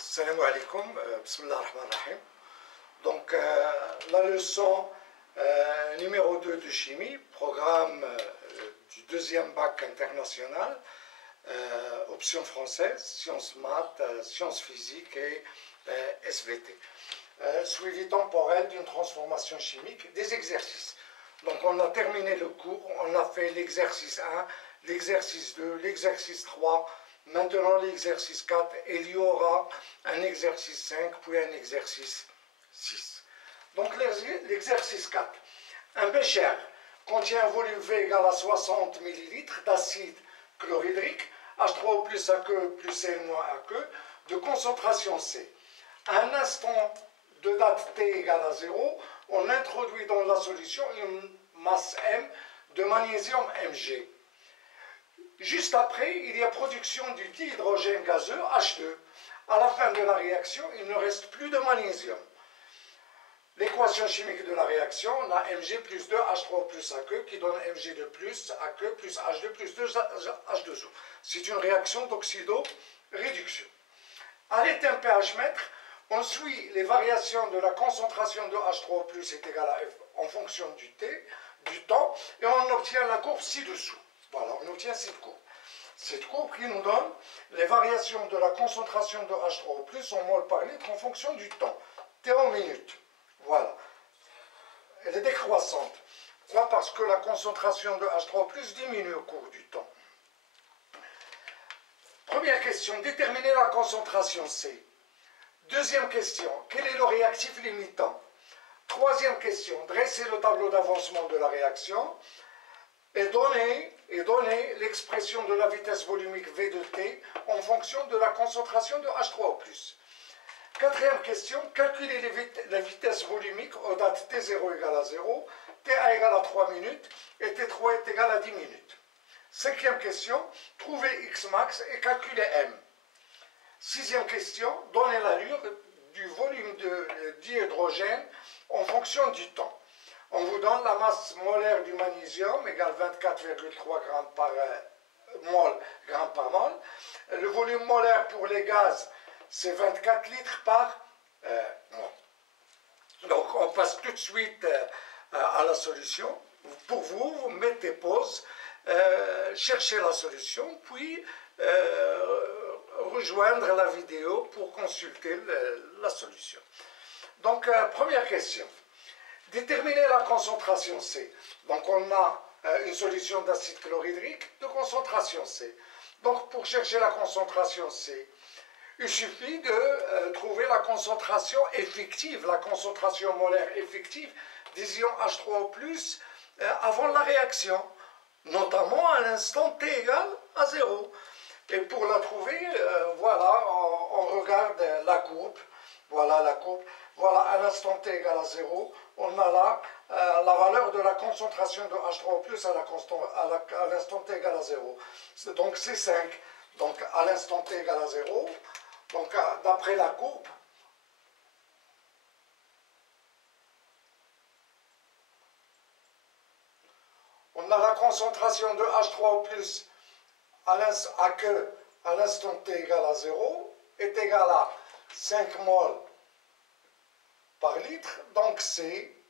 Salam alaikum, bismillah ar-Rahman ar-Rahim. Donc, la leçon numéro 2 de chimie, programme du deuxième bac international, option française, sciences maths, sciences physiques et SVT. Suivi temporel d'une transformation chimique, des exercices. Donc, on a terminé le cours, on a fait l'exercice 1, l'exercice 2, l'exercice 3, maintenant l'exercice 4, et il y aura un exercice 5, puis un exercice 6. Donc l'exercice 4. Un bécher contient un volume V égal à 60 ml d'acide chlorhydrique, H3O plus AQ plus Cl moins AQ, de concentration C. À un instant de date T égale à 0, on introduit dans la solution une masse M de magnésium Mg. Juste après, il y a production du dihydrogène gazeux, H2. À la fin de la réaction, il ne reste plus de magnésium. L'équation chimique de la réaction, on a Mg plus 2 H3O plus AQ qui donne Mg de plus AQ plus H2 plus 2 H2O. C'est une réaction d'oxydo-réduction. À l'éteint pH mètre, on suit les variations de la concentration de H3O plus est égale à F en fonction du temps, et on obtient la courbe ci-dessous. Voilà, on obtient cette courbe. Cette courbe qui nous donne les variations de la concentration de H3O+, en mol par litre en fonction du temps. T en minutes. Voilà. Elle est décroissante. Pourquoi? Parce que la concentration de H3O+ diminue au cours du temps. Première question, déterminer la concentration C. Deuxième question, quel est le réactif limitant? Troisième question, dresser le tableau d'avancement de la réaction et donner l'expression de la vitesse volumique V de T en fonction de la concentration de H3O+. Quatrième question, calculer la vitesse volumique aux dates T0 égale à 0, TA égale à 3 minutes et T3 est égal à 10 minutes. Cinquième question, trouver X max et calculer M. Sixième question, donner l'allure du volume de dihydrogène en fonction du temps. On vous donne la masse molaire du magnésium égale 24,3 grammes par mol, gramme par mol. Le volume molaire pour les gaz, c'est 24 litres par mol. Donc, on passe tout de suite à la solution. Pour vous, vous mettez pause, cherchez la solution, puis rejoindre la vidéo pour consulter la solution. Donc, première question. Déterminer la concentration C. Donc, on a une solution d'acide chlorhydrique de concentration C. Donc, pour chercher la concentration C, il suffit de trouver la concentration effective, la concentration molaire effective des ions H3O+, avant la réaction, notamment à l'instant T égale à 0. Et pour la trouver, voilà, on regarde la courbe. Voilà la courbe. Voilà, à l'instant T égale à 0, on a là la valeur de la concentration de H3O+, à l'instant T égale à 0. Donc c'est 5. Donc à l'instant T égale à 0, donc d'après la courbe, on a la concentration de H3O+, à l'instant T égale à 0, est égal à 5 mol par litre, donc C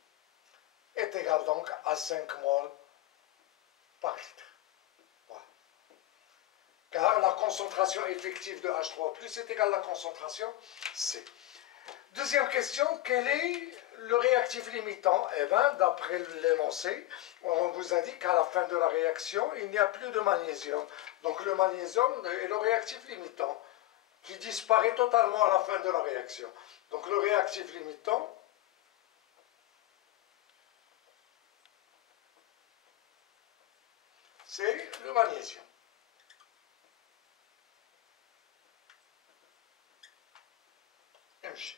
est égal donc à 5 mol par litre. Voilà. Car la concentration effective de H3O+ est égale à la concentration C. Deuxième question, quel est le réactif limitant? Eh bien, d'après l'énoncé, on vous a dit qu'à la fin de la réaction, il n'y a plus de magnésium. Donc le magnésium est le réactif limitant, qui disparaît totalement à la fin de la réaction. Donc le réactif limitant, c'est le magnésium. Mg.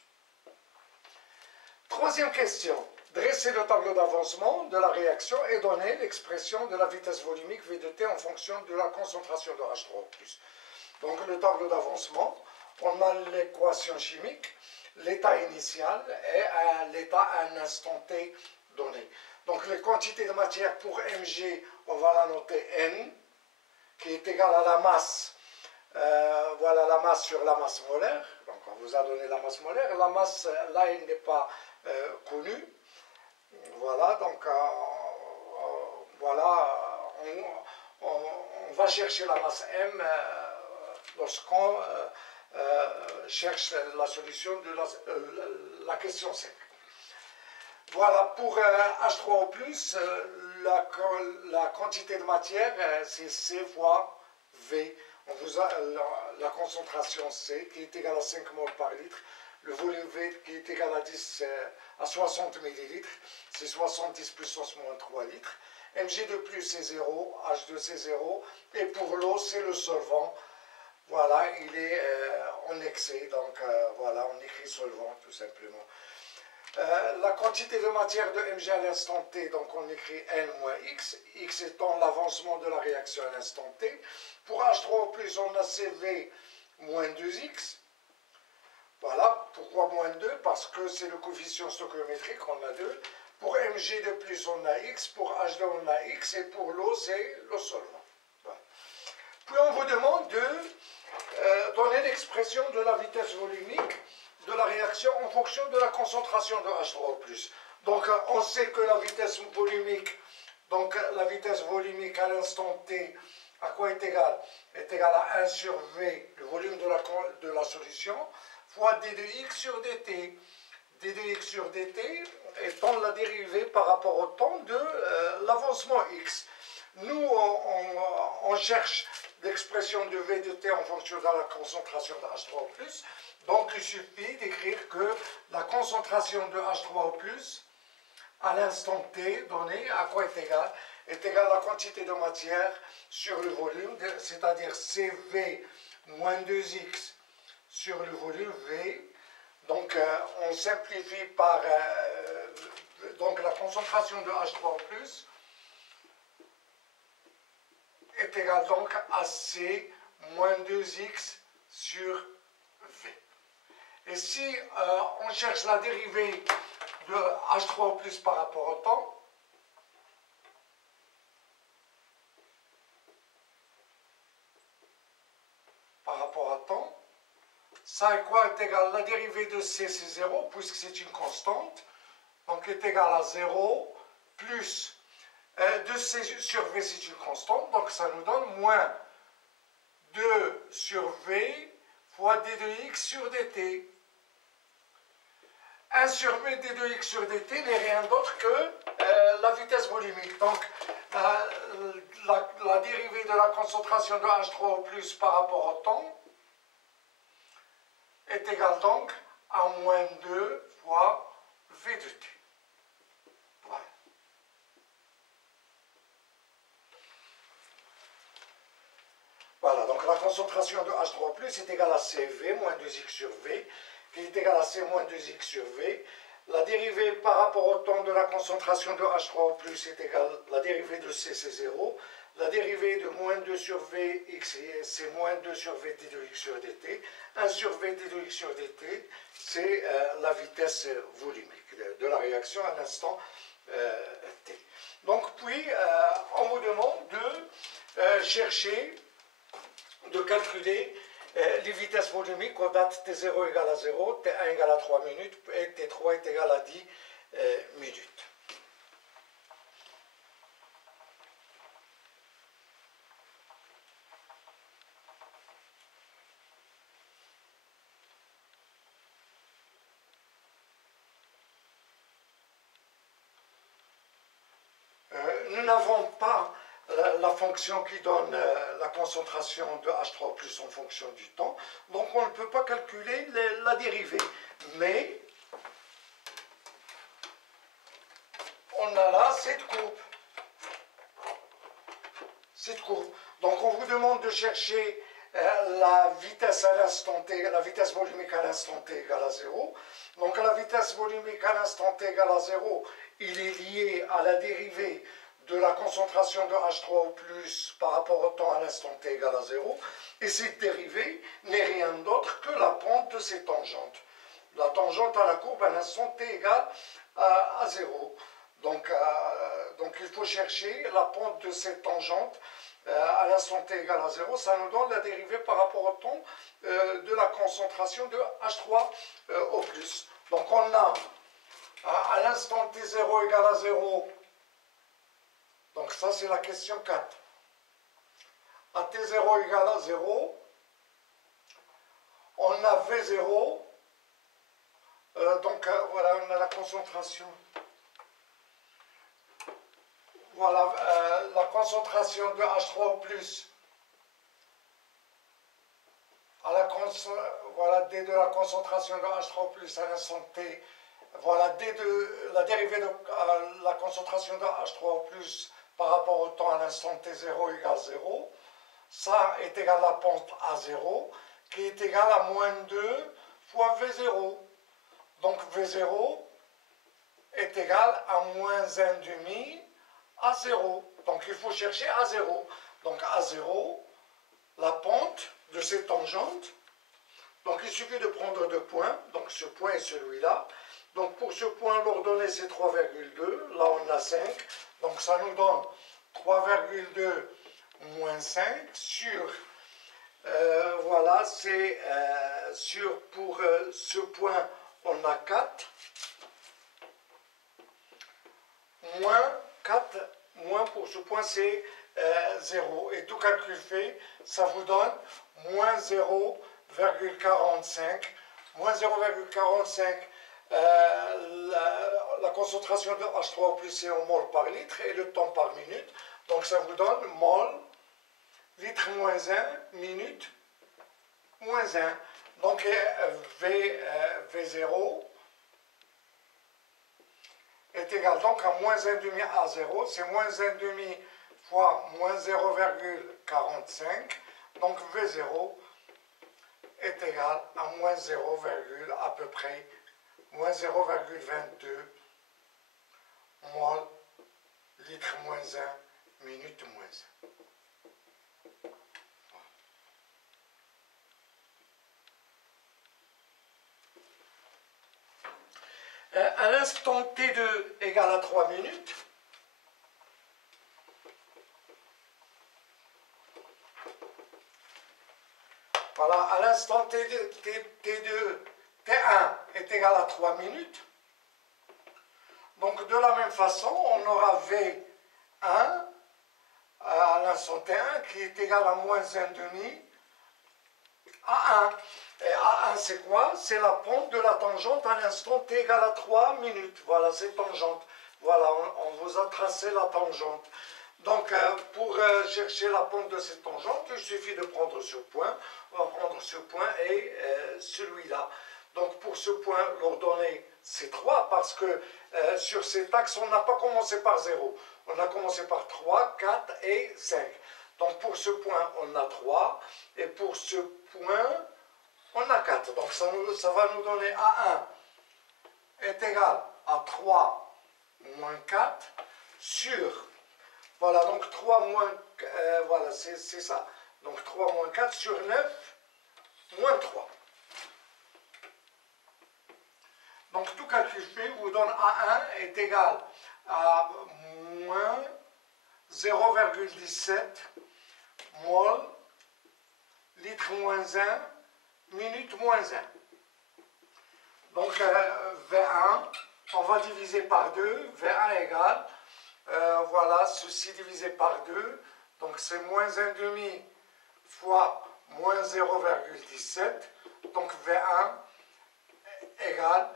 Troisième question, dresser le tableau d'avancement de la réaction et donner l'expression de la vitesse volumique V de T en fonction de la concentration de H3O+. Donc le tableau d'avancement, on a l'équation chimique, l'état initial et l'état à un instant T donné. Donc les quantités de matière pour Mg, on va la noter N, qui est égale à la masse, voilà la masse sur la masse molaire, donc vous a donné la masse molaire. La masse, là, elle n'est pas connue. Voilà, donc voilà, on va chercher la masse M lorsqu'on cherche la solution de la question 5. Voilà, pour H3O+, la quantité de matière, c'est C fois V. On vous a la concentration C qui est égale à 5 mol par litre. Le volume V qui est égal à 60 millilitres, c'est 70 puissance moins 3 litres. Mg2+, c'est 0, H2 c'est 0, et pour l'eau, c'est le solvant. Voilà, il est en excès, donc voilà, on écrit solvant tout simplement. La quantité de matière de Mg à l'instant T, donc on écrit N moins X, X étant l'avancement de la réaction à l'instant T. Pour H3O+, on a CV moins 2X. Voilà, pourquoi moins 2? Parce que c'est le coefficient stoichiométrique, on a 2. Pour Mg2+, on a X, pour H2, on a X, et pour l'eau, c'est le solvant. Voilà. Puis on vous demande de donner l'expression de la vitesse volumique de la réaction en fonction de la concentration de H3O+. Donc on sait que la vitesse volumique, à l'instant T, à quoi est égale? Est égale à 1 sur V, le volume de la solution, fois d de x sur dt. d de x sur dt étant la dérivée par rapport au temps de l'avancement x. Nous, on cherche l'expression de v de t en fonction de la concentration de H3O+. Donc, il suffit d'écrire que la concentration de H3O+, à l'instant t donné, à quoi est égale? Est égale à la quantité de matière sur le volume, c'est-à-dire CV moins 2x sur le volume V. Donc, on simplifie par donc la concentration de H3O+, est égale donc à C moins 2x sur V. Et si on cherche la dérivée de H3O+ par rapport au temps, ça est quoi? Est égal à la dérivée de C, c'est 0, puisque c'est une constante. Donc, est égal à 0, plus 2C sur V, c'est une constante. Donc, ça nous donne moins 2 sur V fois d de x sur dt. 1 sur V d de x sur dt n'est rien d'autre que la vitesse volumique. Donc, la dérivée de la concentration de H3O+ par rapport au temps est égale donc à moins 2 fois V de t. Voilà. Voilà, donc la concentration de H3O+ est égale à CV moins 2x sur V, qui est égal à C moins 2x sur V. La dérivée par rapport au temps de la concentration de H3O+ est égale, la dérivée de C c'est 0, la dérivée de moins 2 sur V, x c'est moins 2 sur V d de x sur dt, 1 sur V d de x sur dt, c'est la vitesse volumique de la réaction à l'instant t. Donc puis, on vous demande de chercher, de calculer les vitesses volumiques aux dates T0 égale à 0, T1 égale à 3 minutes et T3 est égal à 10 minutes. Nous n'avons pas la fonction qui donne la concentration de H3O+ en fonction du temps, donc on ne peut pas calculer la dérivée. Mais on a là cette courbe. Donc on vous demande de chercher la vitesse à l'instant t, la vitesse volumique à l'instant t égale à 0. Donc la vitesse volumique à l'instant t égale à 0, il est lié à la dérivée de la concentration de H3O+ par rapport au temps à l'instant t égale à 0. Et cette dérivée n'est rien d'autre que la pente de ces tangentes. La tangente à la courbe à l'instant t égale à 0. Donc il faut chercher la pente de cette tangente à l'instant t égale à 0, ça nous donne la dérivée par rapport au temps de la concentration de H3O+. Donc on a à l'instant t0 égale à 0, donc ça c'est la question 4. À t0 égale à 0, on a V0, donc voilà, on a la concentration. Voilà, la concentration de H3O+, voilà, D de la concentration de H3O+ à l'instant T, voilà, D de la dérivée de la concentration de H3O+ par rapport au temps à l'instant T0 égale 0, ça est égal à la pente à 0, qui est égal à moins 2 fois V0. Donc V0 est égal à moins 1,5 à 0. Donc il faut chercher à 0. Donc à 0, la pente de cette tangente. Donc il suffit de prendre deux points. Donc ce point et celui-là. Donc pour ce point, l'ordonnée c'est 3,2. Là on a 5. Donc ça nous donne 3,2 moins 5 sur... voilà, c'est pour ce point, on a 4. Moins 4, moins pour ce point, c'est 0. Et tout calcul fait, ça vous donne moins 0,45. Moins 0,45, la concentration de H3O+ c'est en mol par litre et le temps par minute. Donc ça vous donne mol, litre moins 1, minute moins 1. Donc V0 est égal donc à moins 1,5 à 0. C'est moins 1,5 fois moins 0,45. Donc V0 est égal à moins 0, à peu près moins 0,22 mol, litre moins 1, minute moins 1. À l'instant T2 égale à 3 minutes, voilà, à l'instant T1 est égal à 3 minutes, donc de la même façon, on aura V1 à l'instant T1 qui est égal à moins 1,5 à 1. Et A1, c'est quoi? C'est la pente de la tangente à l'instant t égale à 3 minutes. Voilà, c'est tangente. Voilà, on vous a tracé la tangente. Donc, pour chercher la pente de cette tangente, il suffit de prendre ce point. On va prendre ce point et celui-là. Donc, pour ce point, l'ordonnée, c'est 3, parce que sur cet axe, on n'a pas commencé par 0. On a commencé par 3, 4 et 5. Donc, pour ce point, on a 3. Et pour ce point, on a 4. Donc, ça va nous donner A1 est égal à 3 moins 4 sur... Voilà, donc 3 moins... voilà, c'est ça. Donc, 3 moins 4 sur 9 moins 3. Donc, tout calcul fait vous donne A1 est égal à moins 0,17 mol, litre moins 1, minute moins 1. Donc V1, on va diviser par 2, V1 égale, voilà, ceci divisé par 2, donc c'est moins 1,5 fois moins 0,17, donc V1 égale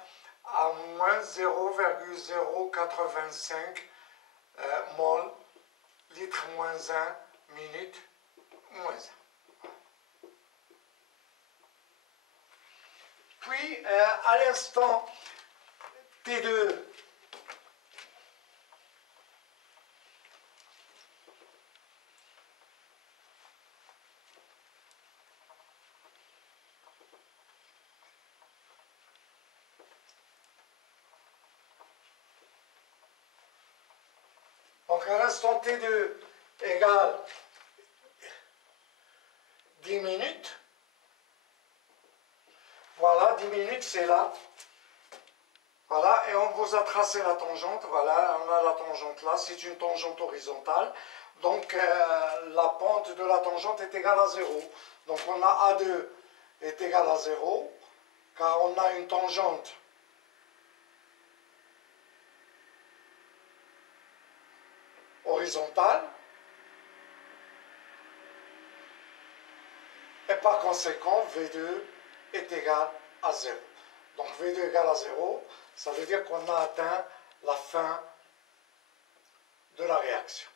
à moins 0,085 mol, litre moins 1, minute moins 1. Puis, à l'instant T2, donc à l'instant T2 égale 10 minutes. Voilà, 10 minutes, c'est là. Voilà, et on vous a tracé la tangente. Voilà, on a la tangente là, c'est une tangente horizontale. Donc la pente de la tangente est égale à 0. Donc on a A2 est égal à 0, car on a une tangente horizontale, et par conséquent V2 est égal à 0. Donc V2 égale à 0, ça veut dire qu'on a atteint la fin de la réaction.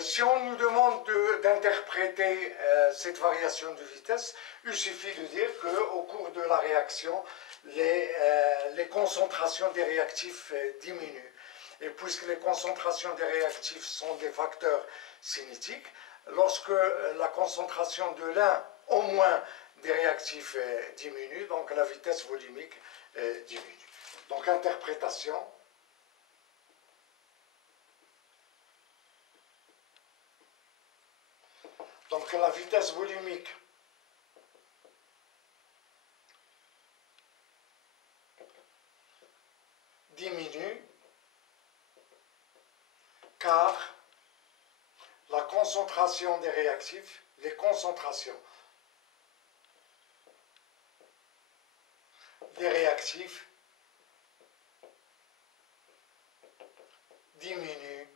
Si on nous demande d'interpréter cette variation de vitesse, il suffit de dire qu'au cours de la réaction, les concentrations des réactifs diminuent. Et puisque les concentrations des réactifs sont des facteurs cinétiques, lorsque la concentration de l'un au moins des réactifs diminue, donc la vitesse volumique diminue. Donc interprétation. Donc la vitesse volumique diminue car la concentration des réactifs, les concentrations des réactifs diminuent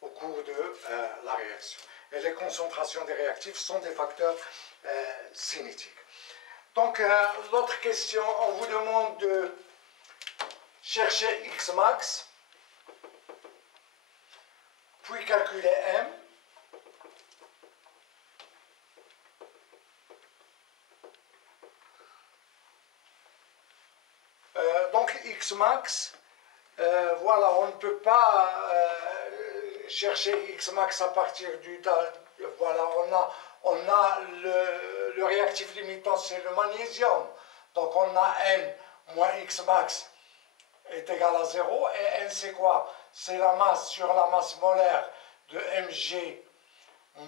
au cours de la réaction. Et les concentrations des réactifs sont des facteurs cinétiques. Donc, l'autre question, on vous demande de chercher X max, puis calculer M. Donc, X max, voilà, on ne peut pas chercher X max à partir du... Voilà, on a le réactif limitant, c'est le magnésium. Donc on a N moins X max est égal à 0. Et N, c'est quoi? C'est la masse sur la masse molaire de Mg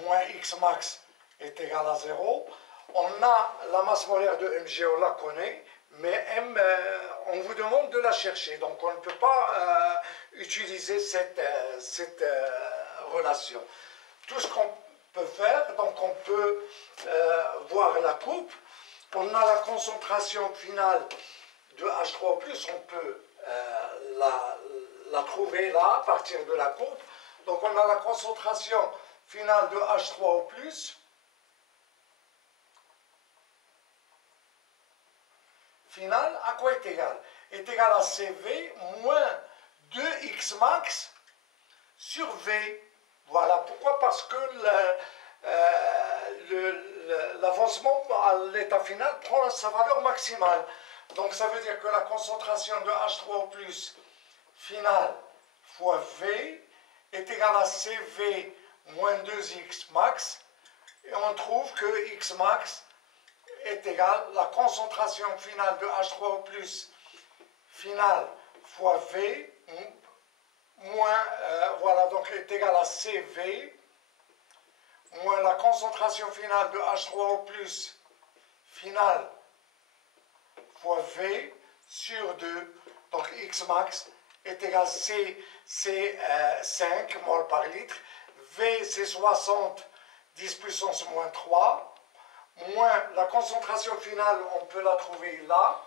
moins X max est égal à 0. On a la masse molaire de Mg, on la connaît, mais M, on vous demande de la chercher. Donc on ne peut pas utiliser cette relation. Tout ce qu'on peut faire, donc on peut voir la coupe. On a la concentration finale de H3O+, on peut la trouver là, à partir de la coupe. Donc on a la concentration finale de H3O+, finale, à quoi est égal? Est égal à CV moins 2X max sur V. Voilà, pourquoi? Parce que l'avancement à l'état final prend sa valeur maximale. Donc ça veut dire que la concentration de H3O+ finale fois V est égale à CV moins 2X max. Et on trouve que X max est égal à la concentration finale de H3O+ finale fois V moins, voilà, donc est égal à CV moins la concentration finale de H3O+ finale fois V sur 2, donc X max est égal à C, c'est 5 mol par litre, V c'est 60, 10 puissance moins 3, moins la concentration finale, on peut la trouver là.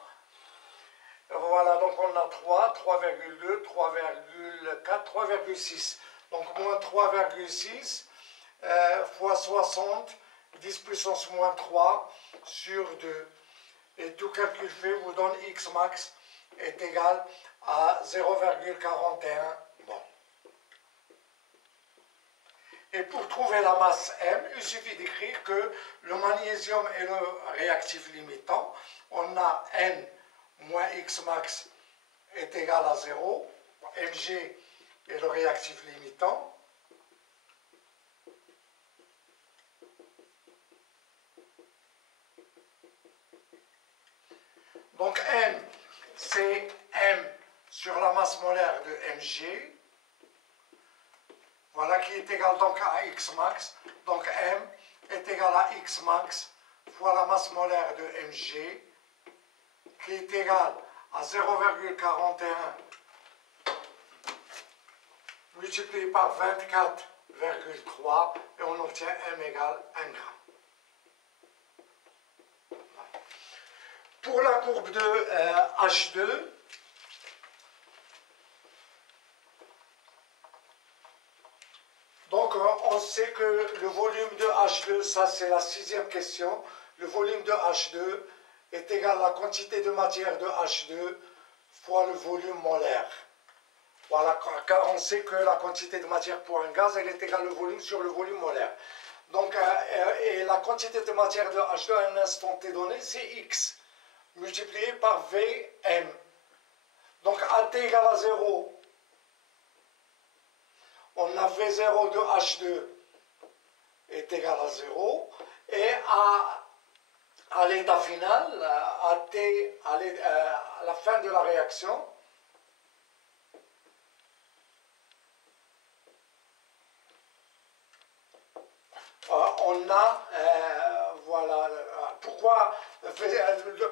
Voilà, donc on a 3, 3,2, 3,4, 3,6. Donc moins 3,6 fois 60, 10 puissance moins 3 sur 2. Et tout calcul fait vous donne X max est égal à 0,41 mol. Et pour trouver la masse M, il suffit d'écrire que le magnésium est le réactif limitant. On a N moins X max est égal à 0. Mg est le réactif limitant. Donc M, c'est M sur la masse molaire de Mg. Voilà, qui est égal donc à X max. Donc M est égal à X max fois la masse molaire de Mg qui est égal à 0,41 multiplié par 24,3 et on obtient m égale 1 gramme. Pour la courbe de H2, donc on sait que le volume de H2, ça c'est la 6e question, le volume de H2 est égal à la quantité de matière de H2 fois le volume molaire. Voilà, car on sait que la quantité de matière pour un gaz, elle est égale au volume sur le volume molaire. Donc, et la quantité de matière de H2 à un instant t donné, c'est X, multiplié par Vm. Donc, à t égale à 0, on a V0 de H2 est égal à 0, et à l'état final, à la fin de la réaction, on a, voilà, pourquoi?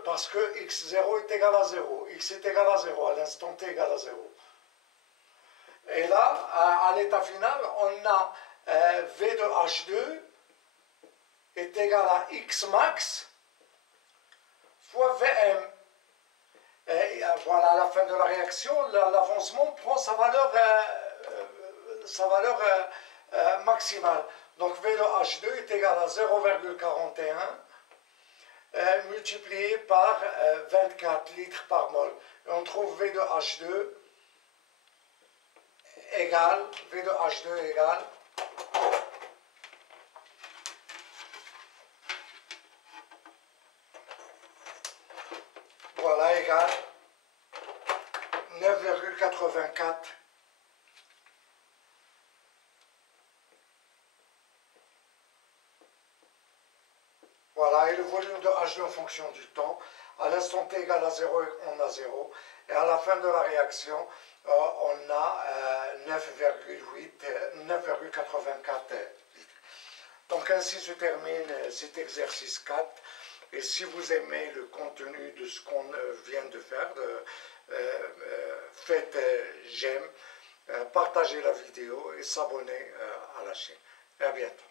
Parce que x0 est égal à 0, x est égal à 0, à l'instant t égal à 0. Et là, à l'état final, on a V de H2 est égal à x max fois Vm. Et voilà, à la fin de la réaction, l'avancement prend sa valeur maximale. Donc V de H2 est égal à 0,41 multiplié par 24 litres par mol. Et on trouve V de H2 égale, voilà, égale 9,84. Voilà, et le volume de H2 en fonction du temps. À l'instant t égale à 0, on a 0. Et à la fin de la réaction, on a 9,84 litres. Donc ainsi se termine cet exercice 4. Et si vous aimez le contenu de ce qu'on vient de faire, faites j'aime, partagez la vidéo et s'abonnez à la chaîne. À bientôt.